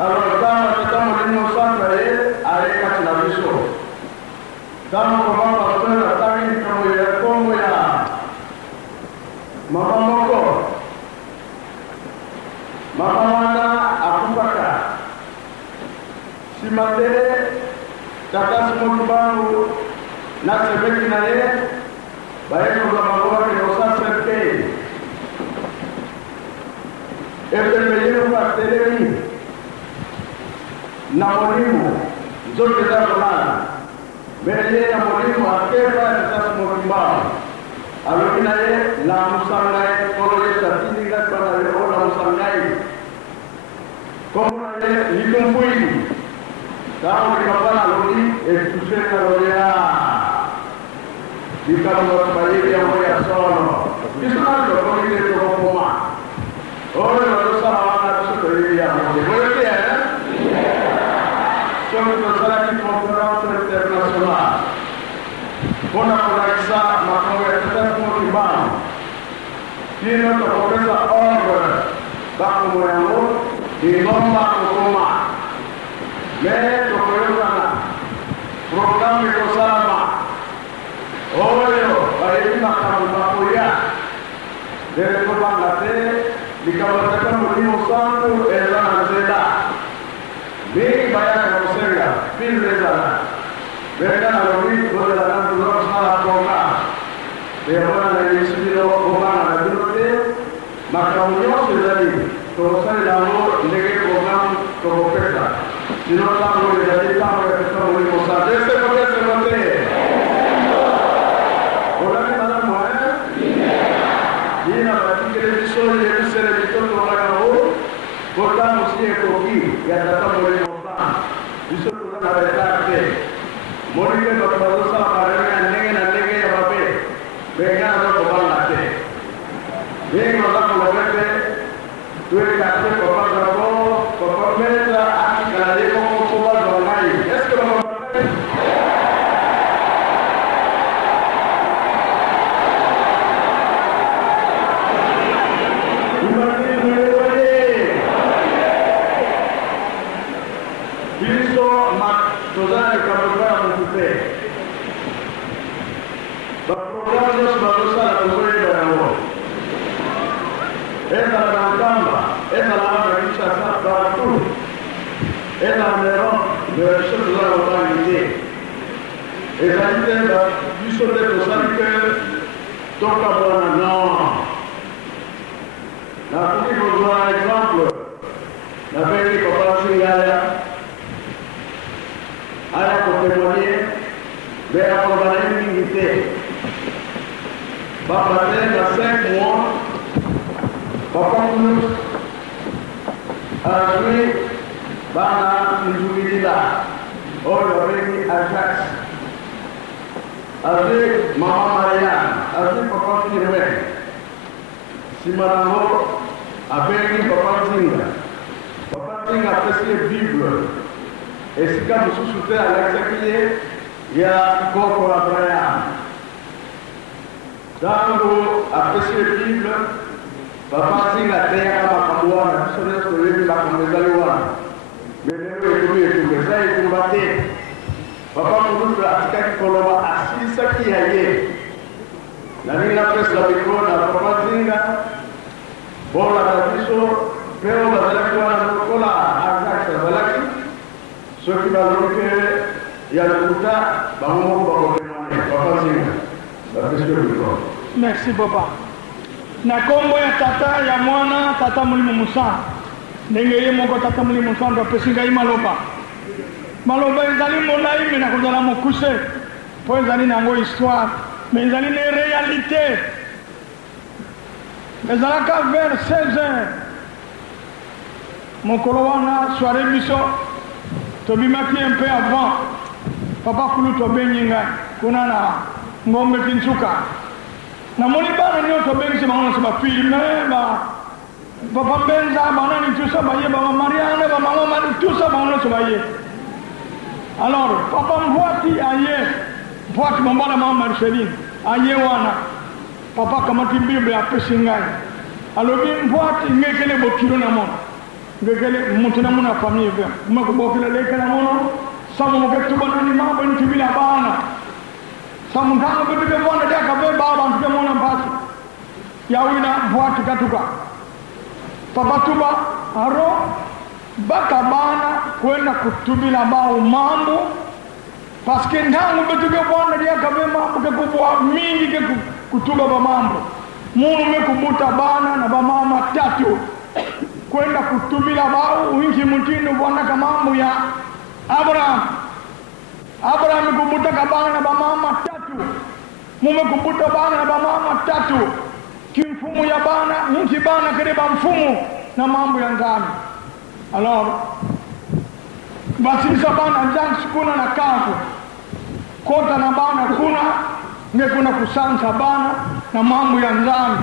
Allora, Tama tata molimo sanga ye areka tunabiso. Tama kwa mama tuna tangi kama ya Kongo ya mama moko. Mama wana akupaka. Simatele tata simotubangu na sebeki na ye baeko kwa magoa kwa sasa pei. Ebele kwa telemi na mwalimu zote za kulala mbele ya mwalimu akepa sasa mwimbao alokina ye la musangai kolo ye tatini la kana ye ola musangai como ye likumfuini kama nikapana lodi etusena loya dikalo bayi ya moya sono kisuna ndo ko ile to koma ora ndo sana wana tuso ya moya sur la conférence internationale. Pour la connexion, ma conversation qui va. Qui notre professeur ordre dans le moyen et non pas au coma. Mais le programme de Kosama. Oyo, ayi makambakuya. De rekomandate, dikabarkan mulimo santu ela zeda. Big bayar kosenga, pin rezana. Mereka nalori berjalan terus salah koma. Dewan dari sebilo koma ada dulu maka unyo sedari. Terus saya lalu negeri program kopeka. Sino tahu dari tahu kita mulai masa. Desa pakai seperti. Orang ni mana mana? Dina berarti kita disuruh jadi seremito orang tahu. Kota mesti ekoki yang datang mulai masa. Disuruh orang ada target. Mori ke berdosa pada nenge apa be? Bega atau kepala nate. Bega orang kolorete. Tuh kata kepala mereka kalau dia mau kepala dormai. Esko dormai. Avec Maman Marianne, avec Papa Firmin, Simarango, avec Papa Zinga. Papa Zinga a fait la Bible. Et si quand vous soutenez à l'exécuter, il y a Coco Abraham. Dans le a fait la Bible, Papa Zinga a fait un Makamouana, qui sont restés là comme les Alouana. Mais les ça est combattu. Papa Mouloud a fait Koloma assis ce qui a été. La ligne a fait la Bible, la Papa Zinga, bon la tradition, pero la Zalakouana, Kola, Ajax, Zalaki, ceux qui va l'occuper, il y a le Kouta, Bamou, Papa Zinga, la question du corps. Merci, Papa. Na kombo ya tata ya mwana tata mulimo musa. Ndenge ye moko tata mulimo musa ndo pesinga imaloba. Maloba ezali monai mena kozala mokuse. Po ezali nango histoire, mais ezali ne réalité. Ezalaka vers 16h. Mokolo wana soirée biso tobimaki un peu avant. Papa kulu tobenyenga kuna na ngombe kinsuka. Na moni bana nyoto bengi bango se ba filme ba papa benza bana ni tusa ba ye ba Marianne ba mama mani tusa bango se ba ye. Alors papa mvoati aye mvoati mambala mama Marceline aye wana papa kama timbibe apesingai. Alors bi mvoati ngekele bokiro na mo. ngekele mutuna muna famille be mako bokile lekala mono samu ke tubana ni mambo ni tibila bana samu nganga be be bonda de ka be baba mbe mona mpasi yawina bwatu katuka papatuba aro baka bana kwenda kutubila bao mambo paske ndangu be tuge bonda de ka be mambo ke kubwa mingi ke kutuba ba mambo munu me kubuta bana na ba mama tatu kwenda kutubila bao wingi mutino bwana kama mambo ya Abraham kubuta kabana na bamama tatu mume kubuta bana na bamama tatu kimfumu ya bana nchi bana kariba mfumu na mambo ya ngani alors basi sabana njang sikuna na kafu kota na bana kuna ngekuna kusansa bana na mambo ya ngani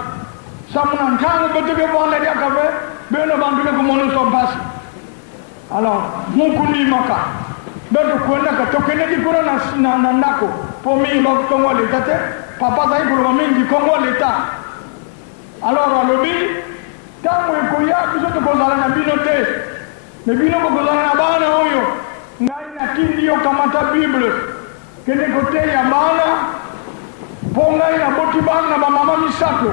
samuna ntangu betege bwana dia kabe beno bandu ko mono so basi alors mukuni maka beto kwenda katokene dikura na ndako pomi ba kongo leta te papa dai ko mingi kongo leta alors alobi tamu ko ya biso to kozala na bino te ne bino ko kozala na bana oyo ngai na kindio kamata bible kene ko te ya bana ponga ina boti bana na mama misato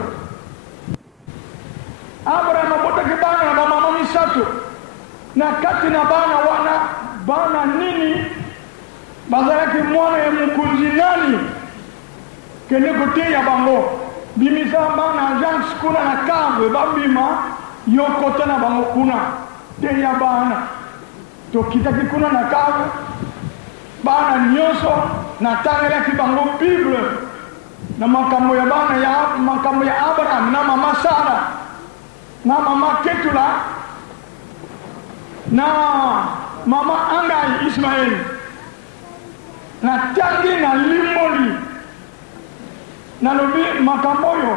Abraham bota ke bana na mama misato na kati na bana nini bazalaki mwana ya mukunzi nani kene kote ya bango bimisa bana Jean kuna na kave babima yokota na bango kuna te ya bana to kitaki kuna na kave bana nyoso na tangela ki bango bible na makambo ya bana ya makambo ya Abraham na mama Sara na mama Ketula na mama Angai Ismael na tangi na limoli na lobi makamboyo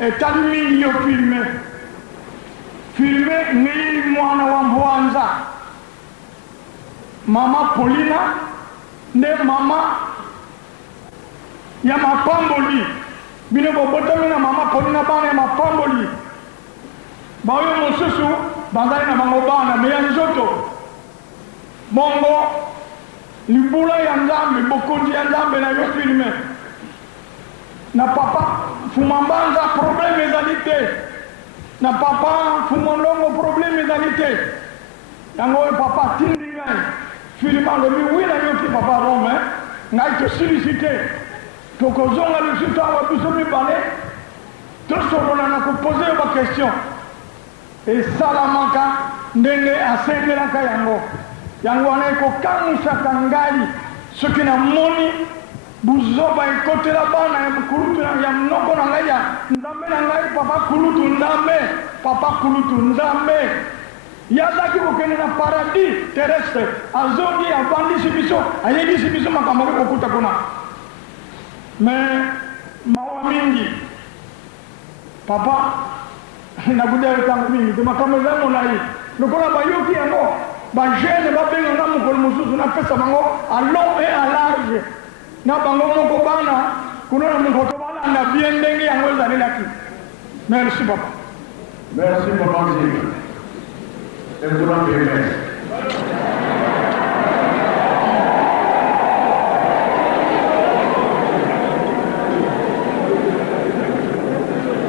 etali mingi yo filme ni mwana wa Mwanza mama Paulina ne mama ya mapamboli bino bobotami na mama Paulina bana ya mapamboli bayo mosusu bazali na bango bana me ya nzoto bongo libula ya nzambe bokondi ya nzambe na yo filme na papa fumambanza problème ezali te na papa fumondongo problème ezali te yango oyo papa tindi ngai filme alobi wi na yo ti papa Rome ngai tosilisi te tokozonga lisusu awa biso mibale tosolola na kopose yo baquestion esalamaka ndenge asengelaka yango wana ekokamusaka ngai soki namoni buzoba ekotela bana ya kulutu ya mnoko na ngai ya nzambe na ngai papa kulutu nzambe yazaki kokende na paradis terrestre azongi avandisi biso ayebisi biso makambo kokuta kuna me mawa mingi papa nakudere tango mingi te makambo eza molai lokola bayoki yango bajene babenganga mokolo mosusu napesa bango a long et à large na bango moko bana kuna na mokoto balanda bien ndenge yango ezalelaki merci papa Zika ekuranga amen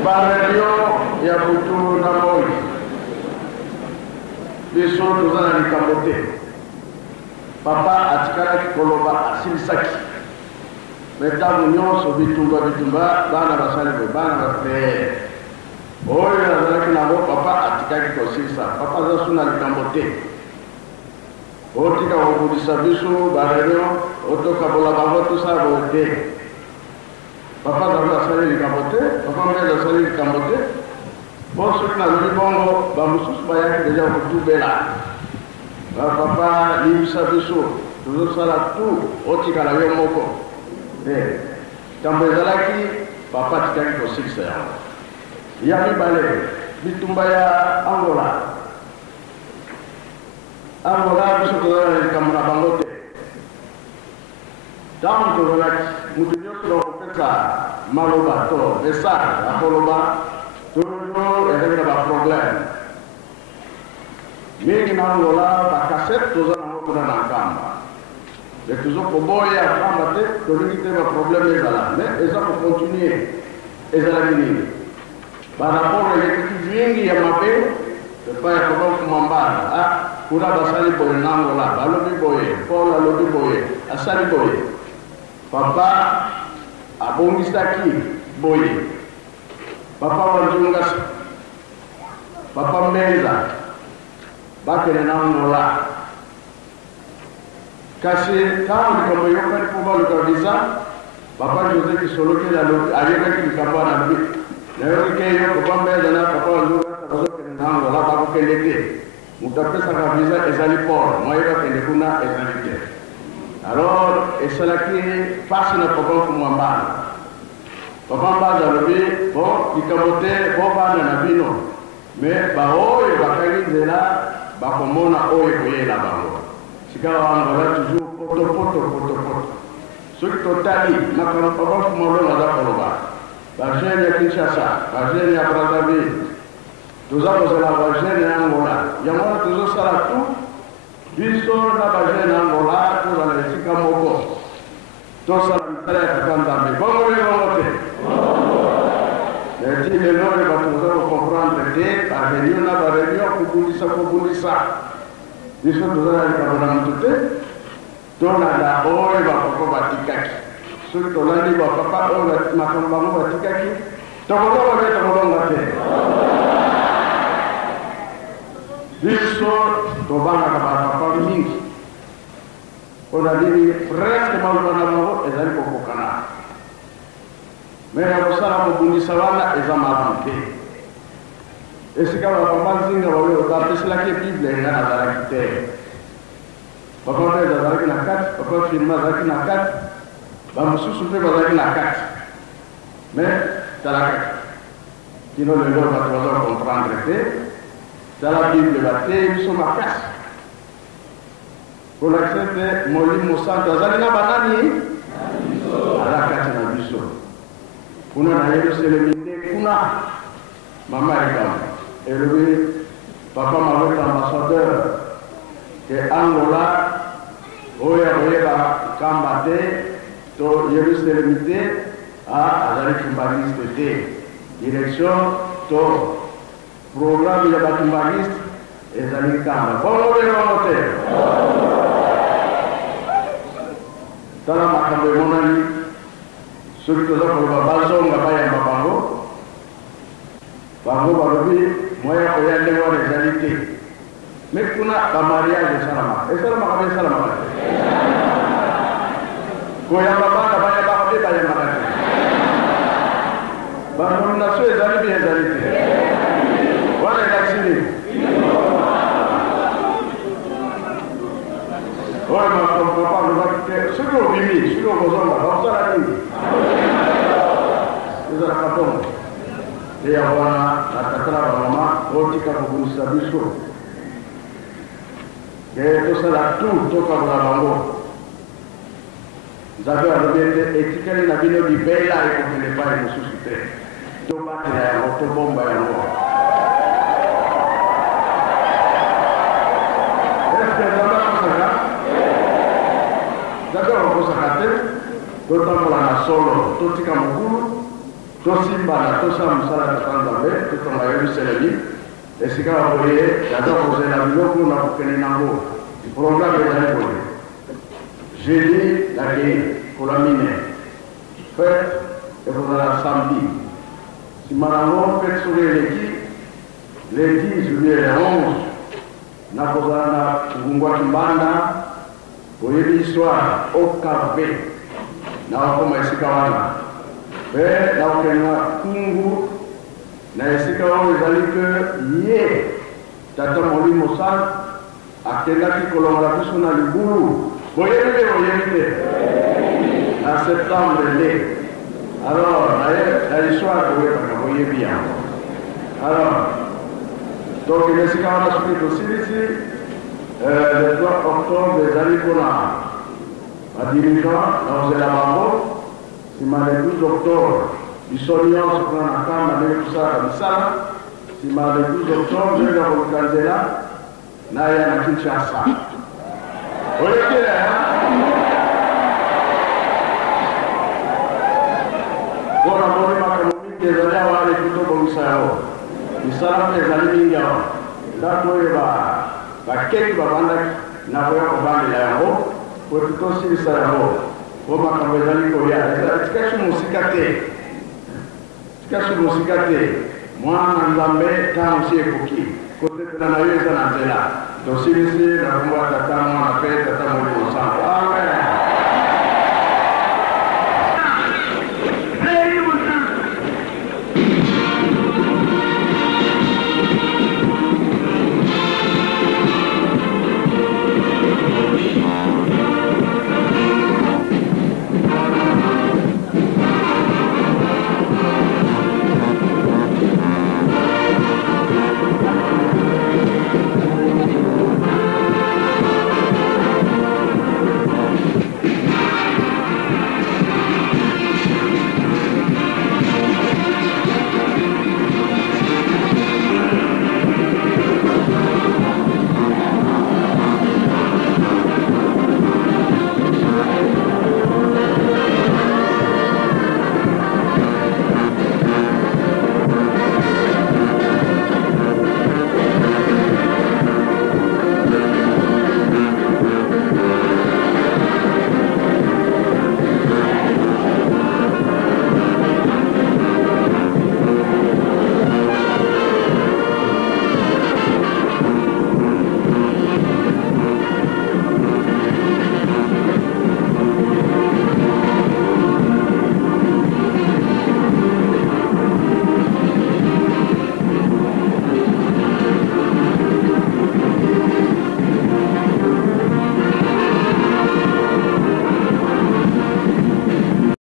barelio ya butu na moi biso toza na likambo te papa atikalaki koloba asilisaki me ntango nyonso bitumba bana basali boye bana bafrere oyo azalaki nango papa atikaki kosilisa papa aza su na likambo te otika kobudisa biso bareunion otokabola bango tosala boye te papa azali asali likambo te papa mbezi asali likambo te bon soki nalobi bongo bamosusu bayaki deja kotubela papa libisa biso tozosala tu otikala yo moko te likambo ezalaki papa atikaki kosilisa yango ya mibale bitumba ya Angola biso tozala na likambo na bango te ntango tozalaki mutu nyonso nakopesa maloba to message akoloba toujours ezali na baproblème mingi na ngola ba cassette toza na kuna na kamba et toujours ko boya kamba te to lingi te ba problème ezala mais eza ko continuer ezala nini par rapport à l'équipe ya mabe de pas ko kumamba kuna basali boye na ngola balobi boye Paul alobi boye asali boye papa abongisaki boye papa wanjungas papa mbenza bakene na ngola kasi tamu kama yokani kubalu kabisa papa Jose Kisoloke la lobi aliyeka kikamba na lobi na yoke yo papa mbenza na papa wanjungas bazokene na ngola bakokeleke mutapesa kabisa ezali por moyeba kende kuna ezali te alors esalaki pasi na papa kumwambana papa mbaza lobi bon likabote bo bana na bino mais baoyo bakangi nzela bakomona oyo koyela bango sika bangola toujours poto soki totali makambo papa kumolonga aza koloba bagene ya Kinshasa bagene ya Brazzaville toza kozela bagene ya Angola yango wana tozosala tu biso na bagene ya Angola tozala esika moko tosala misala ya tata Nzambe bongo te eti lelo bato toza kocomprendre te bareunion na bareunion kobundisa biso tozala likambo na motu te tolanda oyo bapapa batikaki soki tolandi bapapa oyo makambo bango batikaki tokolonga te tokolonga te biso tobangaka bapapa mingi mpona nini presque maluka na bango ezali kokokana me ya kosala kobundisa wana eza malamu te esika bapapa nzinga oyo bapeselaki bible nga nazalaki te papa mpe azalaki na kati papa firma azalaki na kati bamosusu mpe bazalaki na kati me talaka kino lelo bato baza comprendre te tala bible bateye biso makasi kolakisa te molimo santo azali na banani aza kati na biso kuna na Yerusalemi nde kuna mama ekamba elobi papa malobi ambassadeur ke Angola oyo akoyeba kamba te to Yerusalemi te azali kimbaniste te direction to programme ya bakimbaniste ezali kamba bongo te tala makambo emonani soki toza koloba bazonga bayamba bango balobi moya koya ndenge wana ezali te me kuna bamariage esalamaka mpe esalamaka te koyamba bana bayambaka mpe bayambaka te banomination ezali mpe ezali te wana elakisini oyo makambo papa alobaki te soki obimi soki okozonga bakosala nini ezalaka bongo te ya wana na tatala bamama otika kobundisa biso ke tosala tu tokabola bango Nzambe alobi ete etikali na bino libela ekokende epai mosusu te tobatela yango tobomba yango eske Nzambe akosaka Nzambe akosaka te totambola na solo totika mokulu tosimbana tosala mosala tata Nzambe totonga Yerusalemi esika bakoye yaza kozela biloko na kokende nango programme ezali boye jeudi nakei kolamine fete ekozala samedi nsima nango fete soki eleki le 10 juillet le 11 nakozala na ngungwa kimbanda boyebi histoire okave nakokoma esika wana mpe nakokenda kungu na esika oyo ezali ke ye tata molimo santo akendaki kolongola biso na libulu boyebi te boyebi te na septembre nde alors na histoire koyebaka boyebi yango alors tokende esika wana soki tosilisi le 3 octobre ezali mpona badirigant na kozela bango nsima le 12 octobre biso nyonso mpona na kamba ndenge tosalaka misala nsima le 12 octobre ndenge koluka nzela na ya na Kinshasa. Olekele bona mori makamumi kezanya wale kutoka usao misala ezali mingi aho ndako ba keki babanda na boya kobandi la yango wetutosilisa yango o makambo ezali koya tikasi musika te mwana nzambe ntango si ekoki kotetela na yo eza na nzela tosilisi na kombo ya tata